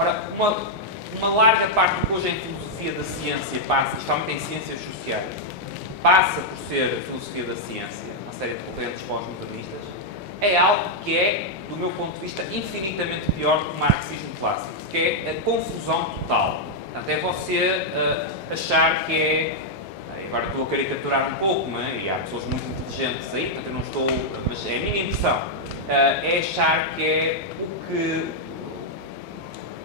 Ora, uma larga parte do que hoje em filosofia da ciência passa, especialmente em ciências sociais, passa por ser filosofia da ciência, uma série de correntes pós-modernistas, é algo que é, do meu ponto de vista, infinitamente pior que o marxismo clássico, que é a confusão total. Portanto, é você achar que é... Agora estou a caricaturar um pouco, e há pessoas muito inteligentes aí, portanto eu não estou... Mas é a minha impressão. É achar que é o que...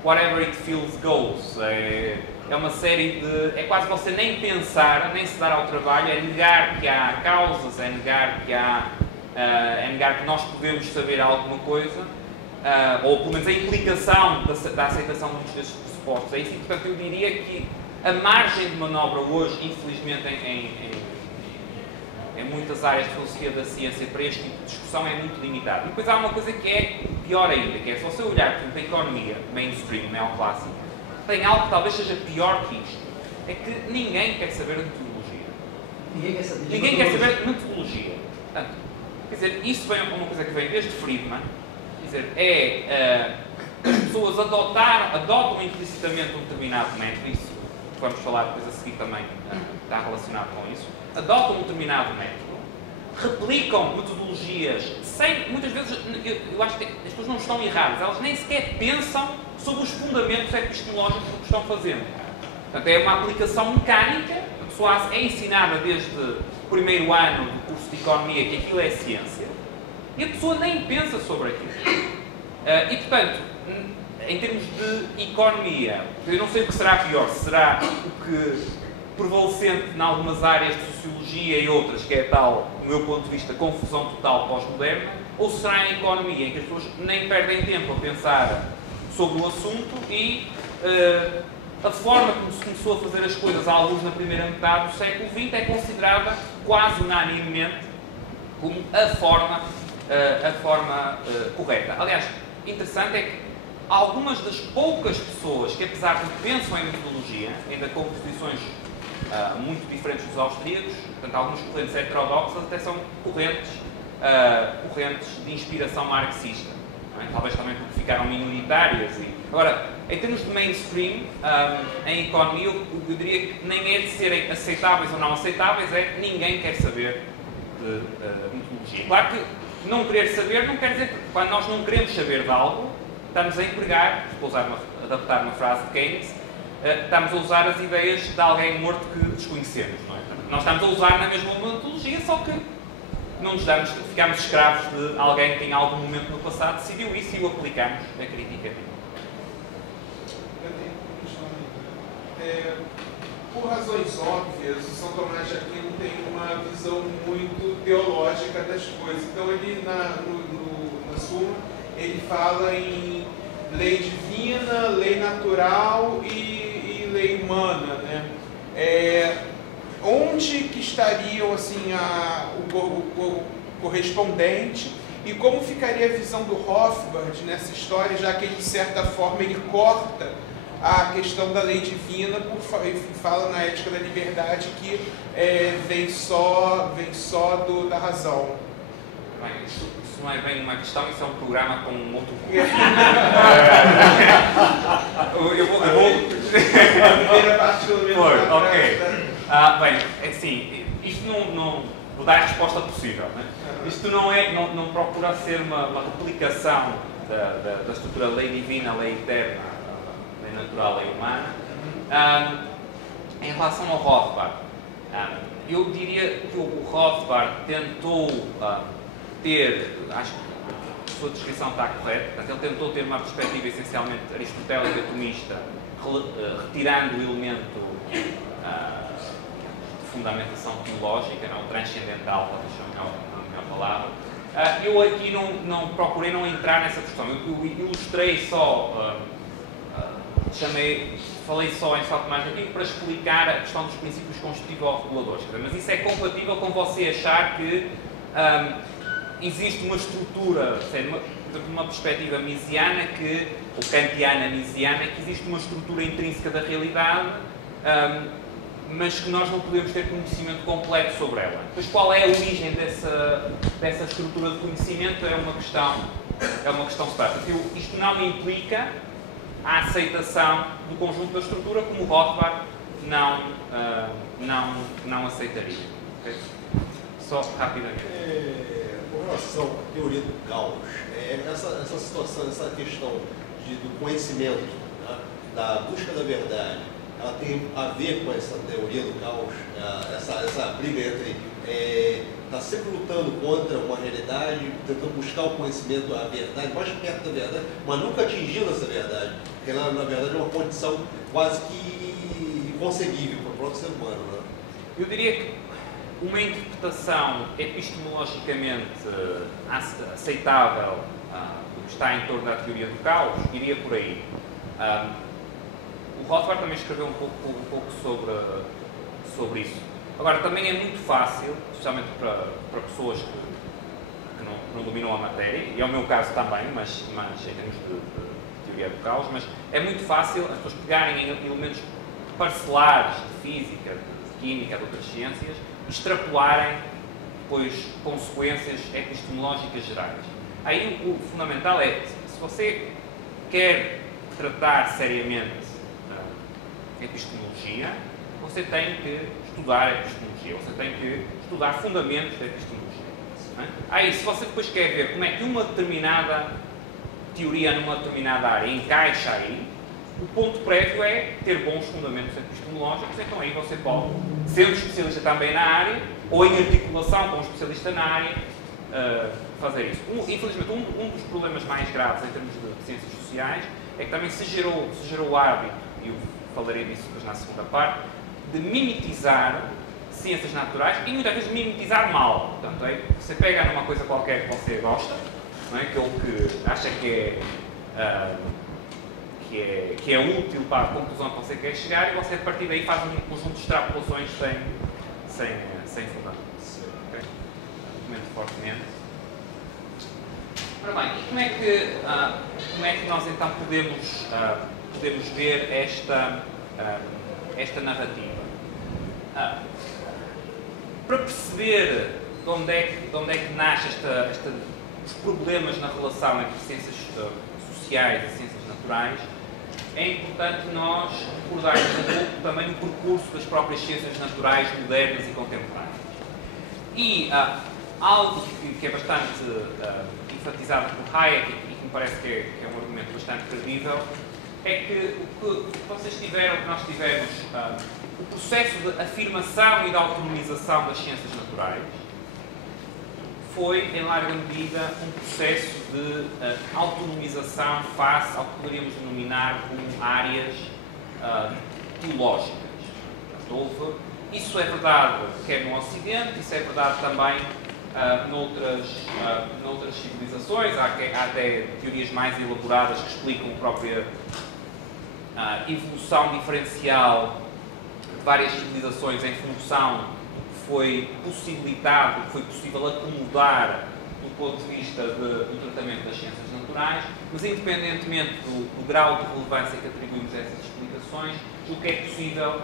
Whatever it feels goes. É uma série de... É quase você nem pensar, nem se dar ao trabalho, é negar que há causas, é negar que há... é negar que nós podemos saber alguma coisa, ou pelo menos a implicação da aceitação de muitos desses pressupostos. É isso, e portanto eu diria que a margem de manobra hoje, infelizmente, em muitas áreas de filosofia da ciência para este tipo de discussão é muito limitada. E depois há uma coisa que é pior ainda, que é se você olhar, por exemplo, para a economia mainstream, neoclássica, tem algo que talvez seja pior que isto. É que ninguém quer saber de metodologia. Ninguém quer saber de metodologia. Portanto, quer dizer, isso vem uma coisa que vem desde Friedman, quer dizer, as pessoas adotam implicitamente um determinado método, isso vamos falar depois a seguir também, está relacionado com isso, adotam um determinado método, replicam metodologias sem, muitas vezes, eu acho que as pessoas não estão erradas, elas nem sequer pensam sobre os fundamentos epistemológicos do que estão fazendo. Portanto, é uma aplicação mecânica, a pessoa é ensinada desde o primeiro ano do curso de Economia que aquilo é ciência, e a pessoa nem pensa sobre aquilo. E, portanto, em termos de economia, eu não sei o que será pior, será o que prevalecente em algumas áreas de sociologia e outras, que é tal, do meu ponto de vista, confusão total pós-moderna, ou será em economia, em que as pessoas nem perdem tempo a pensar sobre o assunto e a forma como se começou a fazer as coisas, alguns na primeira metade do século XX, é considerada quase unanimemente como a forma correta. Aliás, interessante é que algumas das poucas pessoas que, apesar de pensam em metodologia, ainda com posições muito diferentes dos austríacos, portanto, algumas correntes heterodoxas até são correntes de inspiração marxista. Não é? Talvez também porque ficaram minoritárias. Agora, em termos de mainstream, em economia, eu diria que nem é de serem aceitáveis ou não aceitáveis, é que ninguém quer saber de metodologia. Claro que não querer saber não quer dizer que quando nós não queremos saber de algo, estamos a empregar, vou adaptar uma frase de Keynes, estamos a usar as ideias de alguém morto que desconhecemos, não é? Nós estamos a usar na mesma metodologia, só que não nos damos, ficamos escravos de alguém que em algum momento no passado decidiu isso e o aplicamos acriticamente. Por razões óbvias, o São Tomás de Aquino tem uma visão muito teológica das coisas. Então, ele, na Suma, ele fala em lei divina, lei natural e lei humana, né? Onde que estariam assim, o correspondente e como ficaria a visão do Rothbard nessa história, já que ele, de certa forma, ele corta a questão da lei divina e fala na ética da liberdade que vem só da razão. Bem, isso não é bem uma questão, isso é um programa com um outro eu vou... A primeira parte, pelo menos, ok. Bem, é assim, isto não vou dar a resposta possível, né? Isto não procura ser uma replicação da estrutura lei divina, lei eterna, lei natural, lei humana. Em relação ao Rothbard, eu diria que o Rothbard tentou acho que a sua descrição está correta, portanto, ele tentou ter uma perspectiva essencialmente aristotélica atomista, retirando o elemento de fundamentação teológica, não, transcendental, talvez seja a melhor palavra. Eu aqui não procurei não entrar nessa questão, eu ilustrei só, falei só em São Tomás de Aquino para explicar a questão dos princípios constitutivo-reguladores, mas isso é compatível com você achar que existe uma estrutura, uma perspectiva misiana ou kantiana misiana, que existe uma estrutura intrínseca da realidade, mas que nós não podemos ter conhecimento completo sobre ela. Pois qual é a origem dessa estrutura de conhecimento é uma questão separada. Isto não implica a aceitação do conjunto da estrutura, como o Rothbard não aceitaria. Okay? Só rapidamente. Com relação à teoria do caos, essa situação, essa questão do conhecimento, né, da busca da verdade, ela tem a ver com essa teoria do caos, essa briga entre está sempre lutando contra uma realidade, tentando buscar o conhecimento, a verdade, mais perto da verdade, mas nunca atingindo essa verdade, porque ela, na verdade, é uma condição quase que inconcebível para o próprio ser humano. Né? Eu diria que uma interpretação epistemologicamente aceitável do que está em torno da teoria do caos iria por aí. O Rothbard também escreveu um pouco sobre isso. Agora, também é muito fácil, especialmente para pessoas que não dominam a matéria, e é o meu caso também, mas em termos de teoria do caos, mas é muito fácil as pessoas pegarem em elementos parcelares de física, de química, de outras ciências, extrapolarem depois consequências epistemológicas gerais. Aí o fundamental é, se você quer tratar seriamente epistemologia, você tem que estudar epistemologia, você tem que estudar fundamentos da epistemologia. Aí, se você depois quer ver como é que uma determinada teoria numa determinada área encaixa aí, o ponto prévio é ter bons fundamentos epistemológicos, então aí você pode, sendo especialista também na área, ou em articulação com um especialista na área, fazer isso. Infelizmente, um dos problemas mais graves em termos de ciências sociais é que também se gerou o hábito, e eu falarei disso depois na segunda parte, de mimetizar ciências naturais e muitas vezes mimetizar mal. Portanto, aí você pega numa coisa qualquer que você gosta, não é? Aquilo que acha que é útil para a conclusão que você quer chegar, e você a partir daí faz um conjunto de extrapolações sem fundamento. Okay? Argumento fortemente. Ora bem, como é que nós então podemos ver esta narrativa? Para perceber de onde é que nasce os problemas na relação entre ciências sociais e ciências naturais, é importante nós recordarmos um pouco também o percurso das próprias ciências naturais modernas e contemporâneas. E algo que é bastante enfatizado por Hayek e que me parece que é um argumento bastante credível, é que o que nós tivemos, o processo de afirmação e de autonomização das ciências naturais foi, em larga medida, um processo de autonomização face ao que poderíamos denominar como áreas teológicas. Isso é verdade quer no Ocidente, isso é verdade também noutras civilizações. Há até teorias mais elaboradas que explicam a própria evolução diferencial de várias civilizações em função do que foi possibilitado, do que foi possível acomodar do ponto de vista do tratamento das ciências naturais, mas independentemente do grau de relevância que atribuímos a essas explicações, o que é possível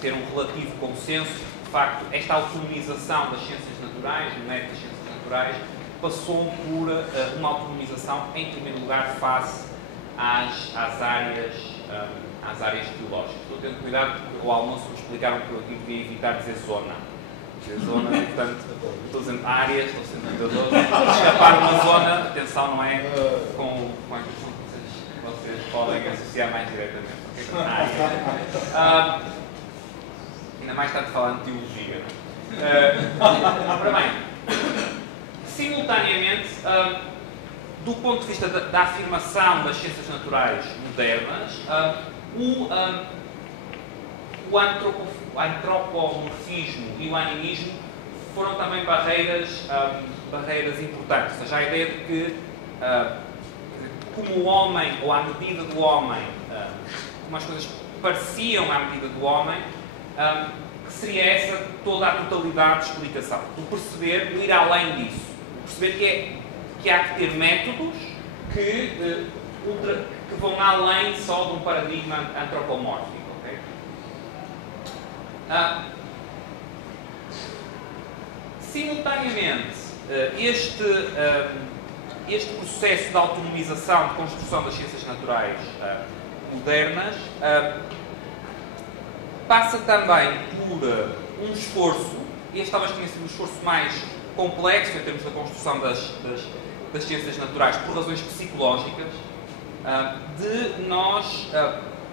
ter um relativo consenso. De facto, esta autonomização das ciências naturais, do método das ciências naturais, passou por uma autonomização, em primeiro lugar, face às áreas teológicas. Estou tendo cuidado, porque ao almoço me explicaram que eu aqui devia evitar dizer zona. Dizer zona, portanto, estou dizendo áreas, estou sendo cuidadoso. Escapar uma zona, atenção, não é com a questão que vocês podem associar mais diretamente. Okay? Área. Ainda mais está-te falando de teologia. Ora bem, simultaneamente, do ponto de vista da afirmação das ciências naturais modernas, o antropomorfismo e o animismo foram também barreiras importantes. Ou seja, a ideia de que, como o homem, ou à medida do homem, como as coisas pareciam à medida do homem, que seria essa toda a totalidade de explicação. Do perceber, do ir além disso. Do perceber que há que ter métodos que vão além só de um paradigma antropomórfico. Okay? Simultaneamente, este processo de autonomização, de construção das ciências naturais modernas, passa também por um esforço, e este talvez tenha sido um esforço mais complexo em termos da construção das ciências naturais, por razões psicológicas, de nós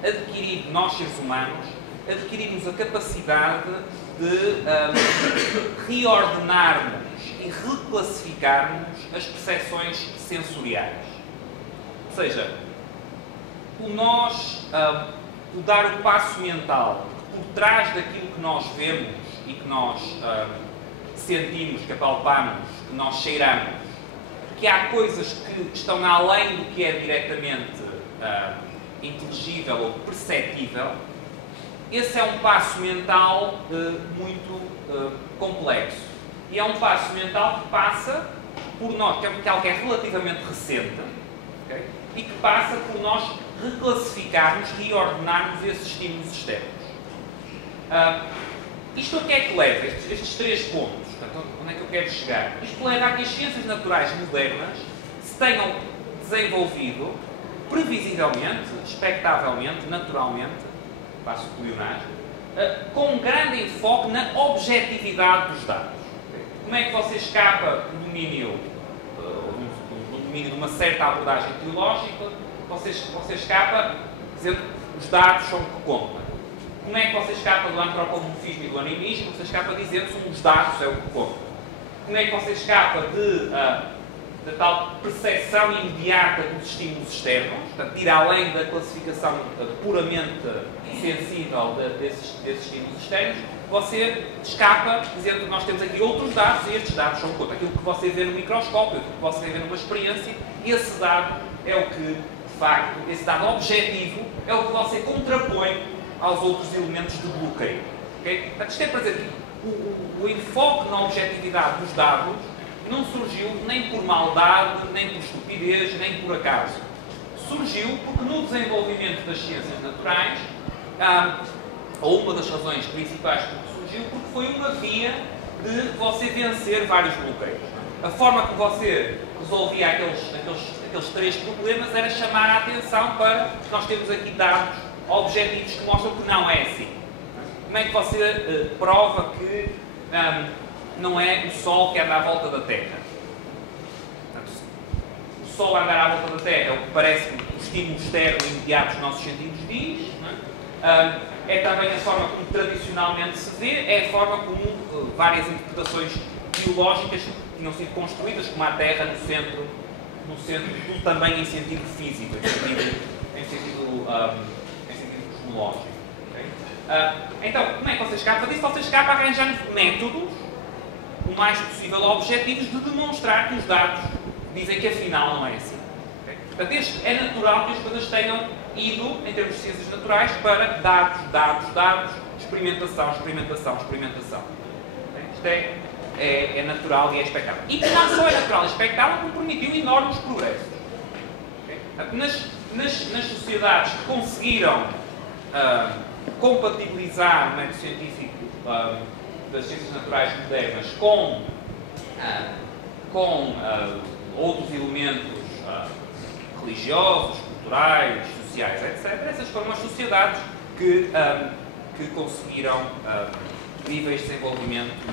adquirir, nós seres humanos, adquirirmos a capacidade de reordenarmos e reclassificarmos as percepções sensoriais. Ou seja, o dar o passo mental por trás daquilo que nós vemos e que nós sentimos, que apalpamos, que nós cheiramos, que há coisas que estão além do que é diretamente inteligível ou perceptível. Esse é um passo mental muito complexo. E é um passo mental que passa por nós, que é algo que é relativamente recente, okay? E que passa por nós reclassificarmos, reordenarmos esses estímulos externos. Isto o que é que leva? Estes 3 pontos. Portanto, onde é que eu quero chegar? Isto leva a que as ciências naturais modernas se tenham desenvolvido previsivelmente, expectavelmente, naturalmente, passo o pleonasmo, com um grande enfoque na objetividade dos dados. Como é que você escapa do domínio, de uma certa abordagem teológica? Você escapa dizendo que os dados são o que contam. Como é que você escapa do antropomorfismo e do animismo? Você escapa dizendo que os dados é o que conta. Como é que você escapa da tal percepção imediata dos estímulos externos, portanto, ir além da classificação puramente sensível desses estímulos externos? Você escapa dizendo que nós temos aqui outros dados e estes dados são conta. Aquilo que você vê no microscópio, aquilo que você vê numa experiência, esse dado é o que, de facto, esse dado objetivo é o que você contrapõe aos outros elementos de bloqueio. Okay? Portanto, isto é para dizer que o enfoque na objetividade dos dados não surgiu nem por maldade, nem por estupidez, nem por acaso. Surgiu porque no desenvolvimento das ciências naturais, ou uma das razões principais porque surgiu, porque foi uma via de você vencer vários bloqueios. A forma como você resolvia aqueles 3 problemas era chamar a atenção para que nós temos aqui dados objetivos que mostram que não é assim. Como é que você prova que não é o Sol que anda à volta da Terra? Portanto, o Sol andar à volta da Terra é o que parece que o estímulo externo imediato dos nossos sentidos diz. É também a forma como tradicionalmente se vê, é a forma como várias interpretações biológicas tinham sido construídas, como a Terra no centro tudo também em sentido físico, em sentido cosmológico. Okay? Então, como é que você escapa disso? Você escapa arranjando métodos o mais possível objetivos de demonstrar que os dados dizem que afinal não é assim. Okay? Portanto, é natural que as coisas tenham ido, em termos de ciências naturais, para dados, experimentação. Okay? Isto é natural e é expectável. E que não só é natural e expectável, como permitiu enormes progressos. Okay? Nas sociedades que conseguiram compatibilizar o método científico das ciências naturais modernas com outros elementos religiosos, culturais, sociais, etc. Essas foram as sociedades que conseguiram níveis de desenvolvimento